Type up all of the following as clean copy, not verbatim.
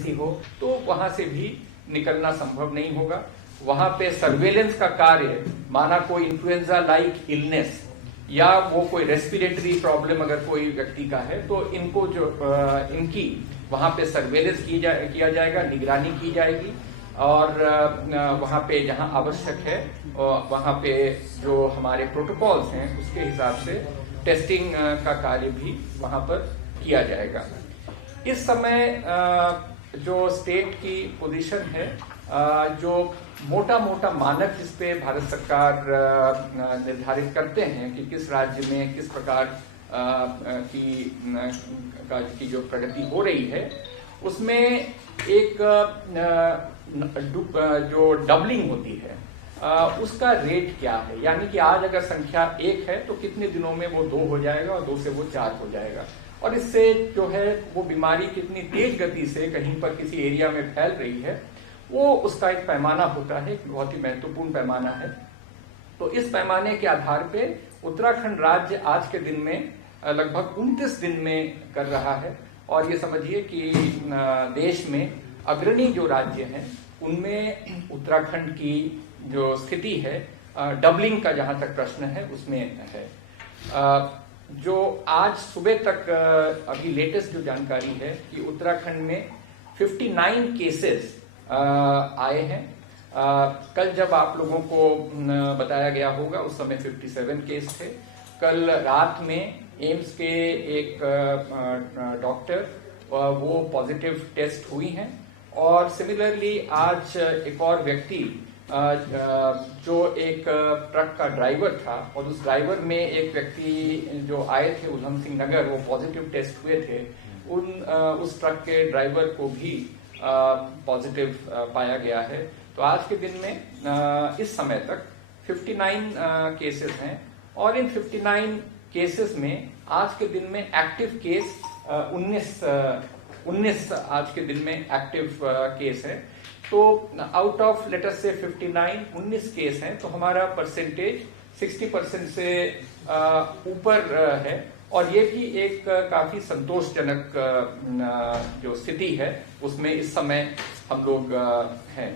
Emergency हो तो वहां से भी निकलना संभव नहीं होगा। वहां पे सर्वेलेंस का कार्य, माना कोई इन्फ्लुएंजा लाइक इलनेस या वो कोई रेस्पिरेटरी प्रॉब्लम अगर कोई व्यक्ति का है तो इनको जो इनकी वहां पे सर्वेलेंस किया जाएगा, निगरानी की जाएगी और वहां पे जहां आवश्यक है वहां पे जो हमारे प्रोटोकॉल्स हैं उसके हिसाब से टेस्टिंग का कार्य भी वहां पर किया जाएगा। इस समय जो स्टेट की पोजीशन है, जो मोटा मोटा मानक जिस पे भारत सरकार निर्धारित करते हैं कि किस राज्य में किस प्रकार की जो प्रगति हो रही है, उसमें एक जो डबलिंग होती है उसका रेट क्या है, यानी कि आज अगर संख्या 1 है तो कितने दिनों में वो 2 हो जाएगा और 2 से वो 4 हो जाएगा, और इससे जो है वो बीमारी कितनी तेज गति से कहीं पर किसी एरिया में फैल रही है, वो उसका एक पैमाना होता है, बहुत ही महत्वपूर्ण पैमाना है। तो इस पैमाने के आधार पे उत्तराखंड राज्य आज के दिन में लगभग 29 दिन में कर रहा है, और ये समझिए कि देश में अग्रणी जो राज्य हैं उनमें उत्तराखंड की जो स्थिति है, डबलिंग का जहां तक प्रश्न है उसमें है। जो आज सुबह तक अभी लेटेस्ट जो जानकारी है कि उत्तराखंड में 59 केसेस आए हैं। कल जब आप लोगों को बताया गया होगा उस समय 57 केस थे। कल रात में एम्स के एक डॉक्टर वो पॉजिटिव टेस्ट हुई हैं, और सिमिलरली आज एक और व्यक्ति जो एक ट्रक का ड्राइवर था, और उस ड्राइवर में एक व्यक्ति जो आए थे उधम सिंह नगर, वो पॉजिटिव टेस्ट हुए थे। उस ट्रक के ड्राइवर को भी पॉजिटिव पाया गया है। तो आज के दिन में इस समय तक 59 केसेस हैं, और इन 59 केसेस में आज के दिन में एक्टिव केस 19 आज के दिन में एक्टिव केस है। तो आउट ऑफ लेटर से 19 केस हैं, तो हमारा परसेंटेज 60% से ऊपर है, और ये भी एक काफी संतोषजनक जो स्थिति है उसमें इस समय हम लोग हैं।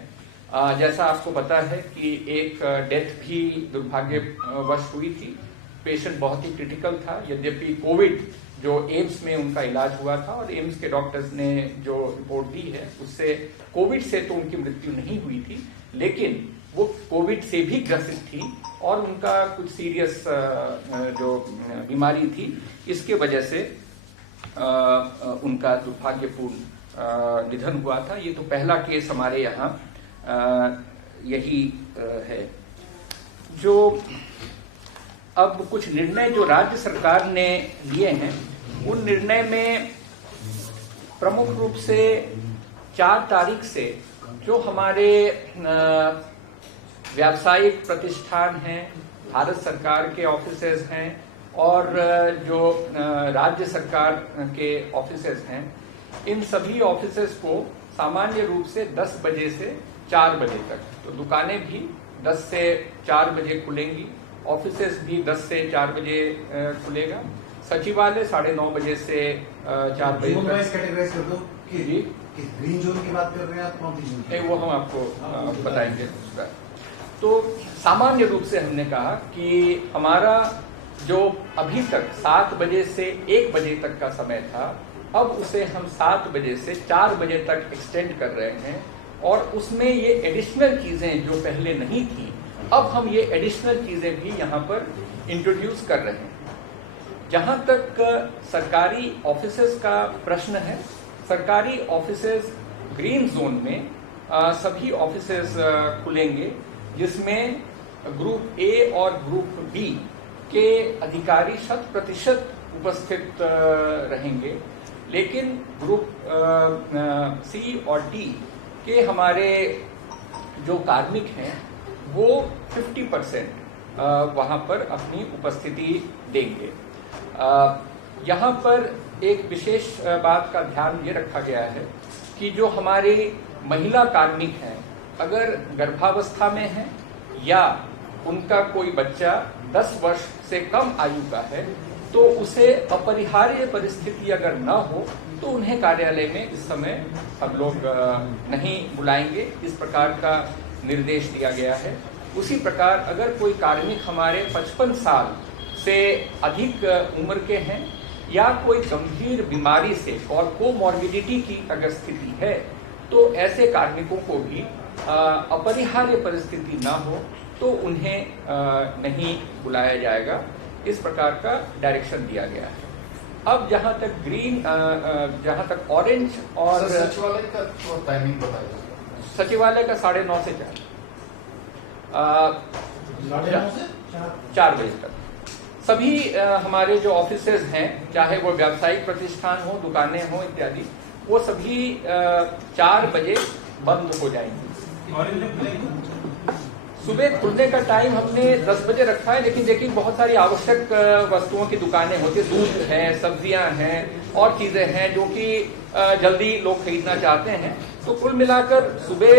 जैसा आपको पता है कि एक डेथ भी दुर्भाग्यवश हुई थी। पेशेंट बहुत ही क्रिटिकल था, यद्यपि कोविड जो एम्स में उनका इलाज हुआ था, और एम्स के डॉक्टर्स ने जो रिपोर्ट दी है उससे कोविड से तो उनकी मृत्यु नहीं हुई थी, लेकिन वो कोविड से भी ग्रसित थी और उनका कुछ सीरियस जो बीमारी थी इसके वजह से उनका दुर्भाग्यपूर्ण निधन हुआ था। ये तो पहला केस हमारे यहाँ यही है। जो अब कुछ निर्णय जो राज्य सरकार ने लिए हैं, उन निर्णय में प्रमुख रूप से 4 तारीख से जो हमारे व्यावसायिक प्रतिष्ठान हैं, भारत सरकार के ऑफिसेज हैं और जो राज्य सरकार के ऑफिसेज हैं, इन सभी ऑफिसेज को सामान्य रूप से 10 बजे से 4 बजे तक, तो दुकानें भी 10 से 4 बजे खुलेंगी, ऑफिसेज भी 10 से 4 बजे खुलेगा, सचिवालय 9:30 बजे से 4 बजे तक। जी, ग्रीन जोन की बात कर रहे हैं आप, कौन सी जोन? वो हम आपको बताएंगे उसका। तो सामान्य रूप से हमने कहा कि हमारा जो अभी तक 7 बजे से 1 बजे तक का समय था, अब उसे हम 7 बजे से 4 बजे तक एक्सटेंड कर रहे हैं, और उसमें ये एडिशनल चीजें जो पहले नहीं थी, अब हम ये एडिशनल चीजें भी यहाँ पर इंट्रोड्यूस कर रहे हैं। जहां तक सरकारी ऑफिसेज का प्रश्न है, सरकारी ऑफिसेज ग्रीन जोन में सभी ऑफिसेज खुलेंगे, जिसमें ग्रुप ए और ग्रुप बी के अधिकारी 100% उपस्थित रहेंगे, लेकिन ग्रुप सी और डी के हमारे जो कार्मिक हैं वो 50% वहां पर अपनी उपस्थिति देंगे। यहाँ पर एक विशेष बात का ध्यान ये रखा गया है कि जो हमारे महिला कार्मिक हैं, अगर गर्भावस्था में हैं या उनका कोई बच्चा 10 वर्ष से कम आयु का है, तो उसे अपरिहार्य परिस्थिति अगर न हो तो उन्हें कार्यालय में इस समय हम लोग नहीं बुलाएंगे, इस प्रकार का निर्देश दिया गया है। उसी प्रकार अगर कोई कार्मिक हमारे 55 साल से अधिक उम्र के हैं या कोई गंभीर बीमारी से और कोमॉर्बिडिटी की अगर स्थिति है तो ऐसे कार्मिकों को भी अपरिहार्य परिस्थिति ना हो तो उन्हें नहीं बुलाया जाएगा, इस प्रकार का डायरेक्शन दिया गया है। अब जहां तक ग्रीन, जहां तक ऑरेंज और सचिवालय का टाइमिंग बताइए। सचिवालय का 9:30 से 4 बजे तक सभी हमारे जो ऑफिसेज हैं, चाहे वो व्यावसायिक प्रतिष्ठान हो, दुकानें हो इत्यादि, वो सभी 4 बजे बंद हो जाएंगे। सुबह खुलने का टाइम हमने 10 बजे रखा है, लेकिन देखिए बहुत सारी आवश्यक वस्तुओं की दुकानें होती है, दूध है, सब्जियां हैं और चीजें हैं जो कि जल्दी लोग खरीदना चाहते हैं। तो कुल मिलाकर सुबह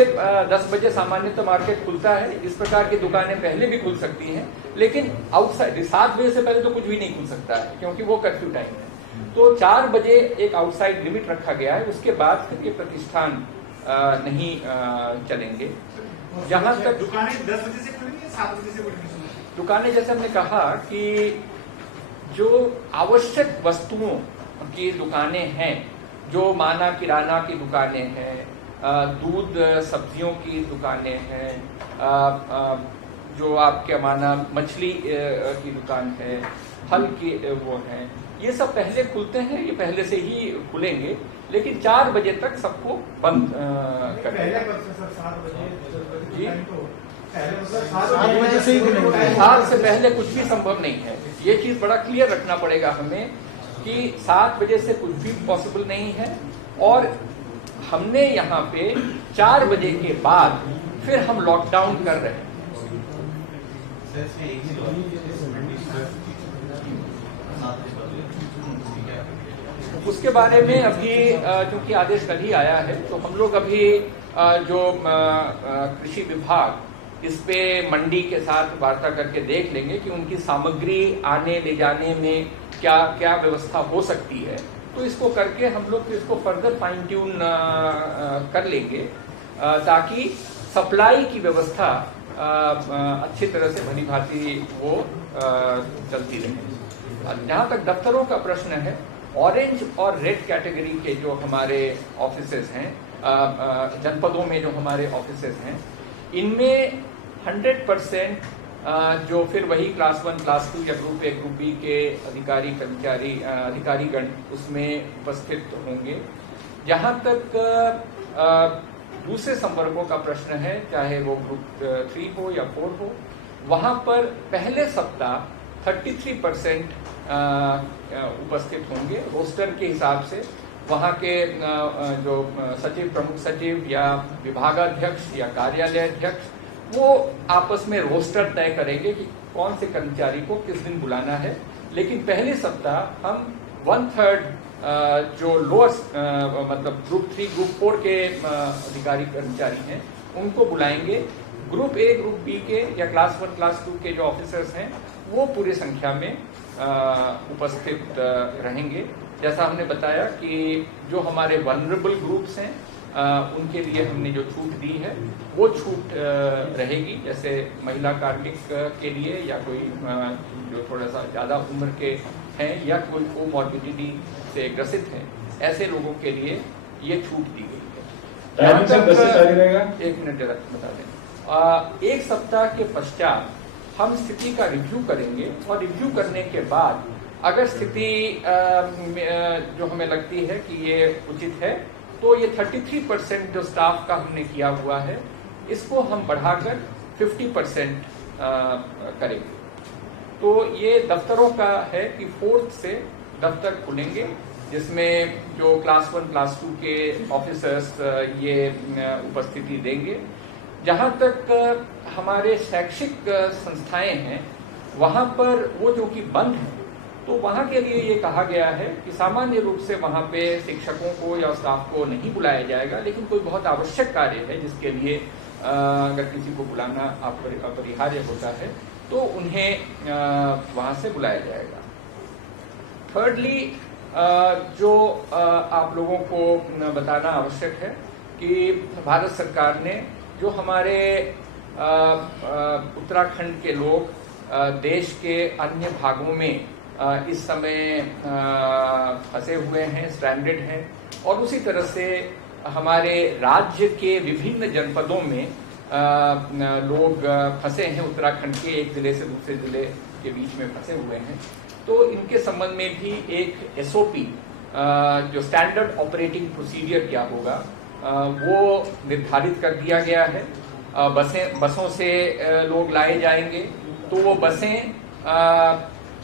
10 बजे सामान्यतः मार्केट खुलता है। इस प्रकार की दुकानें पहले भी खुल सकती हैं, लेकिन आउटसाइड 7 बजे से पहले तो कुछ भी नहीं खुल सकता है क्योंकि वो कर्फ्यू टाइम है। तो 4 बजे एक आउटसाइड लिमिट रखा गया है, उसके बाद फिर ये प्रतिष्ठान नहीं चलेंगे। जहां तक दुकानें 10 बजे से खुलेंगी, 7 बजे से खुलेंगी? दुकानें, जैसे हमने कहा कि जो आवश्यक वस्तुओं की दुकानें हैं, जो माना किराना की दुकानें हैं, दूध सब्जियों की दुकानें हैं, जो आपके माना मछली की दुकान है, फल की वो हैं, ये सब पहले खुलते हैं, ये पहले से ही खुलेंगे, लेकिन 4 बजे तक सबको बंद कर पहले 7 बजे जी, पहले 7 बजे से ही खुलेंगे। 7 से पहले कुछ भी संभव नहीं है। ये चीज बड़ा क्लियर रखना पड़ेगा हमें कि 7 बजे से कुछ भी पॉसिबल नहीं है, और हमने यहाँ पे 4 बजे के बाद फिर हम लॉकडाउन कर रहे हैं। उसके बारे में अभी चूंकि आदेश कल ही आया है, तो हम लोग अभी जो कृषि विभाग इस पे मंडी के साथ वार्ता करके देख लेंगे कि उनकी सामग्री आने ले जाने में क्या क्या व्यवस्था हो सकती है। तो इसको करके हम लोग इसको फर्दर फाइन ट्यून कर लेंगे ताकि सप्लाई की व्यवस्था अच्छी तरह से भली भांति वो चलती रहे। जहां तक दफ्तरों का प्रश्न है, ऑरेंज और रेड कैटेगरी के जो हमारे ऑफिसेज हैं, जनपदों में जो हमारे ऑफिसेज हैं, इनमें 100% जो फिर वही क्लास 1, क्लास 2 या ग्रुप ए, ग्रुप बी के अधिकारी कर्मचारी अधिकारीगण उसमें उपस्थित होंगे। जहां तक दूसरे संवर्गों का प्रश्न है, चाहे वो ग्रुप 3 हो या 4 हो, वहां पर पहले सप्ताह 33% उपस्थित होंगे रोस्टर के हिसाब से। वहां के जो सचिव, प्रमुख सचिव या विभागाध्यक्ष या कार्यालय अध्यक्ष, वो आपस में रोस्टर तय करेंगे कि कौन से कर्मचारी को किस दिन बुलाना है। लेकिन पहले सप्ताह हम 1/3 जो लोअर मतलब ग्रुप 3, ग्रुप 4 के अधिकारी कर्मचारी हैं उनको बुलाएंगे। ग्रुप ए, ग्रुप बी के या क्लास 1, क्लास 2 के जो ऑफिसर्स हैं वो पूरी संख्या में उपस्थित रहेंगे। जैसा हमने बताया कि जो हमारे वनरेबल ग्रुप्स हैं उनके लिए हमने जो छूट दी है वो छूट रहेगी, जैसे महिला कार्मिक के लिए या कोई जो थोड़ा सा ज्यादा उम्र के हैं या कोई कोमॉर्बिडिटी से ग्रसित हैं, ऐसे लोगों के लिए ये छूट दी गई है। एक मिनट जरा बता दें। 1 सप्ताह के पश्चात हम स्थिति का रिव्यू करेंगे और रिव्यू करने के बाद अगर स्थिति जो हमें लगती है कि ये उचित है, तो ये 33% जो स्टाफ का हमने किया हुआ है इसको हम बढ़ाकर 50% करेंगे। तो ये दफ्तरों का है कि 4th से दफ्तर खुलेंगे, जिसमें जो क्लास 1, क्लास 2 के ऑफिसर्स ये उपस्थिति देंगे। जहां तक हमारे शैक्षिक संस्थाएं हैं वहां पर वो जो कि बंद है, तो वहां के लिए ये कहा गया है कि सामान्य रूप से वहां पे शिक्षकों को या स्टाफ को नहीं बुलाया जाएगा, लेकिन कोई बहुत आवश्यक कार्य है जिसके लिए अगर किसी को बुलाना अपरिहार्य होता है तो उन्हें वहां से बुलाया जाएगा। थर्डली जो आप लोगों को बताना आवश्यक है कि भारत सरकार ने जो हमारे उत्तराखंड के लोग देश के अन्य भागों में इस समय फंसे हुए हैं, स्ट्रैंडेड हैं, और उसी तरह से हमारे राज्य के विभिन्न जनपदों में लोग फंसे हैं, उत्तराखंड के एक जिले से दूसरे जिले के बीच में फंसे हुए हैं, तो इनके संबंध में भी एक एसओपी जो स्टैंडर्ड ऑपरेटिंग प्रोसीजर क्या होगा वो निर्धारित कर दिया गया है। बसों से लोग लाए जाएंगे, तो वो बसें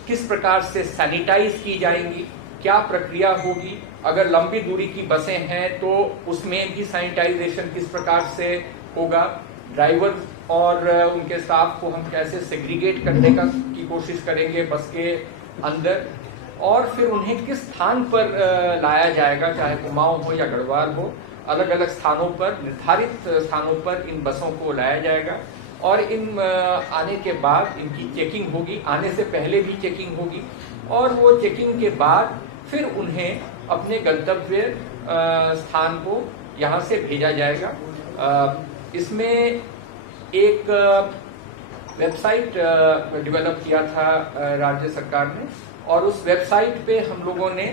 किस प्रकार से सैनिटाइज की जाएंगी, क्या प्रक्रिया होगी, अगर लंबी दूरी की बसें हैं तो उसमें भी सैनिटाइजेशन किस प्रकार से होगा, ड्राइवर और उनके स्टाफ को हम कैसे सेग्रीगेट करने की कोशिश करेंगे बस के अंदर, और फिर उन्हें किस स्थान पर लाया जाएगा, चाहे कुमाऊं हो या गढ़वाल हो, अलग अलग स्थानों पर, निर्धारित स्थानों पर इन बसों को लाया जाएगा, और इन आने के बाद इनकी चेकिंग होगी, आने से पहले भी चेकिंग होगी, और वो चेकिंग के बाद फिर उन्हें अपने गंतव्य स्थान को यहाँ से भेजा जाएगा। इसमें एक वेबसाइट डेवलप किया था राज्य सरकार ने, और उस वेबसाइट पे हम लोगों ने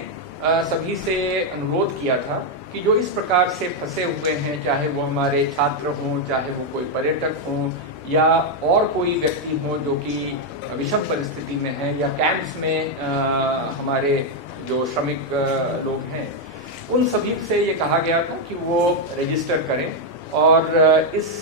सभी से अनुरोध किया था कि जो इस प्रकार से फंसे हुए हैं, चाहे वो हमारे छात्र हों, चाहे वो कोई पर्यटक हों, या और कोई व्यक्ति हों जो कि विषम परिस्थिति में हैं, या कैंप्स में हमारे जो श्रमिक लोग हैं, उन सभी से ये कहा गया था कि वो रजिस्टर करें, और इस